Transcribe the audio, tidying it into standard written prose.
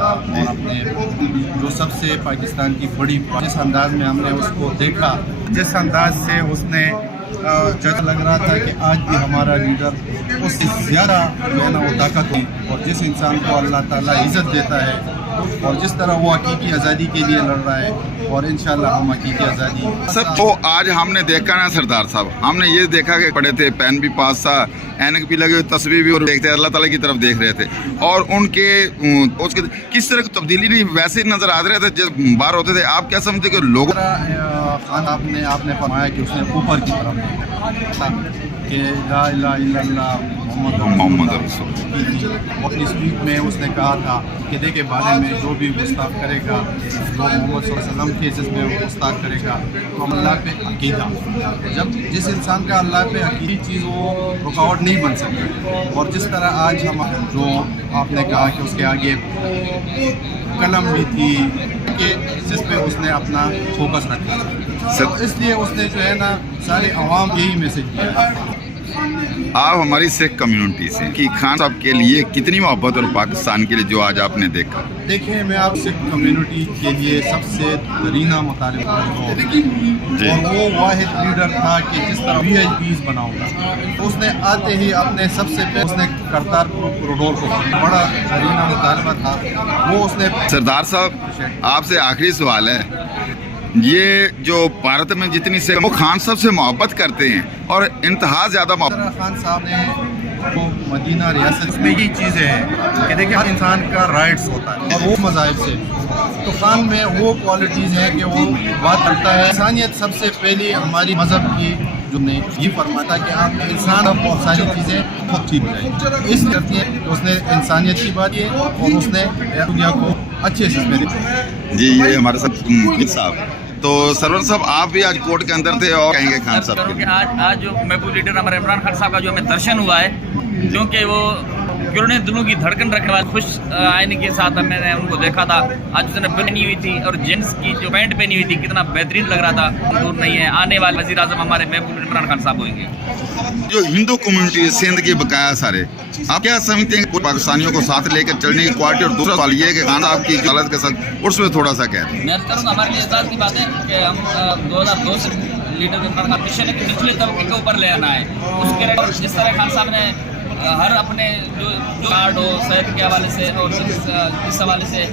اور اپنے جو سب سے پاکستان کی بڑی جس انداز میں ہم نے اس کو دیکھا، جس انداز سے اس نے جج لگ رہا تھا کہ آج بھی ہمارا لیڈر اس سے زیادہ جو ہے نا وہ طاقت ہوئی، اور جس انسان کو اللہ تعالیٰ عزت دیتا ہے اور جس طرح وہ حقیقی آزادی کے لیے لڑ رہا ہے، اور انشاءاللہ ہم حقیقی آزادی سب وہ آج ہم نے دیکھا نا سردار صاحب، ہم نے یہ دیکھا کہ پڑے تھے، پین بھی پاس تھا، اینک بھی لگے، تصویر بھی اور دیکھتے اللہ تعالیٰ کی طرف دیکھ رہے تھے، اور ان کے اس کے کس طرح کی تبدیلی نہیں ویسے ہی نظر آ رہے تھے جب باہر ہوتے تھے. آپ کیا سمجھتے کہ لوگوں خان آپ نے فرمایا کہ اس نے اوپر کی طرف دیکھا کہ لا الہ الا اللہ محمد رسول اپنی اسپیچ میں اس نے کہا تھا کہ دیکھیں بارے میں جو بھی گستاخ کرے گا، جو محمد صلی اللہ علیہ وسلم کے جس میں وہ گستاخ کرے گا، تو ہم اللہ پہ عقیدہ، جب جس انسان کا اللہ پہ عقیدی چیز وہ رکاوٹ نہیں بن سکتی. اور جس طرح آج ہم جو آپ نے کہا کہ اس کے آگے قلم بھی تھی کہ جس پہ اس نے اپنا فوکس رکھا، تو اس لیے اس نے جو ہے نا سارے عوام یہی میسج دیا. آپ ہماری سکھ کمیونٹی سے کہ خان صاحب کے لیے کتنی محبت اور پاکستان کے لیے جو آج آپ نے دیکھا؟ دیکھیں میں آپ سکھ کمیونٹی کے لیے سب سے درینہ مطالبہ کرتا ہوں، اور وہ واحد لیڈر تھا کہ جس طرح VIPs بناؤں گا، تو اس نے آتے ہی اپنے سب سے پہلے اس نے کرتارپور کوریڈور کو بڑا درینہ مطالبہ تھا وہ اس نے. سردار صاحب آپ سے آخری سوال ہے، یہ جو بھارت میں جتنی سے وہ خان صاحب سے محبت کرتے ہیں اور انتہا زیادہ محبت، خان صاحب نے وہ مدینہ ریاست میں یہ چیزیں ہیں کہ دیکھیں ہر انسان کا رائٹس ہوتا ہے، اور وہ مذاہب سے تو خان میں وہ کوالٹیز ہیں کہ وہ بات کرتا ہے انسانیت سب سے پہلی ہماری مذہب کی جو نے یہ فرماتا کہ آپ انسان اب بہت ساری چیزیں خود ٹھیک جائیں، اس کرتی ہے کہ اس نے انسانیت کی بات کی اور اس نے دنیا کو اچھے سے میں دکھایا. جی یہ ہمارے ساتھ صاحب. تو سرور صاحب آپ بھی آج کورٹ کے اندر تھے اور کہیں گے خان صاحب کے آج جو محبوب لیڈر ہمارے عمران خان صاحب کا جو ہمیں درشن ہوا ہے، کیونکہ وہ انہوں نے دلوں کی دھڑکن رکھنے والے خوش آئین کے ساتھ میں نے ان کو دیکھا تھا. آج اس نے پہنی ہوئی تھی اور جینس کی جو پینٹ پہنی ہوئی تھی کتنا بہترین لگ رہا تھا. دور نہیں ہے آنے والے وزیر اعظم ہمارے محبوب عمران خان صاحب ہوئیں گے. جو ہندو کمیونٹی سندھ کی بقایا سارے، آپ کیا سمجھتے ہیں کہ پاکستانیوں کو ساتھ لے کر چلنے کی کوالٹی؟ اور دوسرا سوال یہ ہے کہ خان صاحب کی حالت کے ساتھ اس میں تھوڑا سا کہہ دیں. میں کروں گا ہمارے لیے اعزاز کی بات ہے کہ ہم 2002 سے لیڈر عمران خان مشن ہے کہ نچلے طبقے کے اوپر لے آنا ہے. اس کے جس طرح خان صاحب نے ہر اپنے جو کارڈ ہو صحت کے حوالے سے اور اس حوالے سے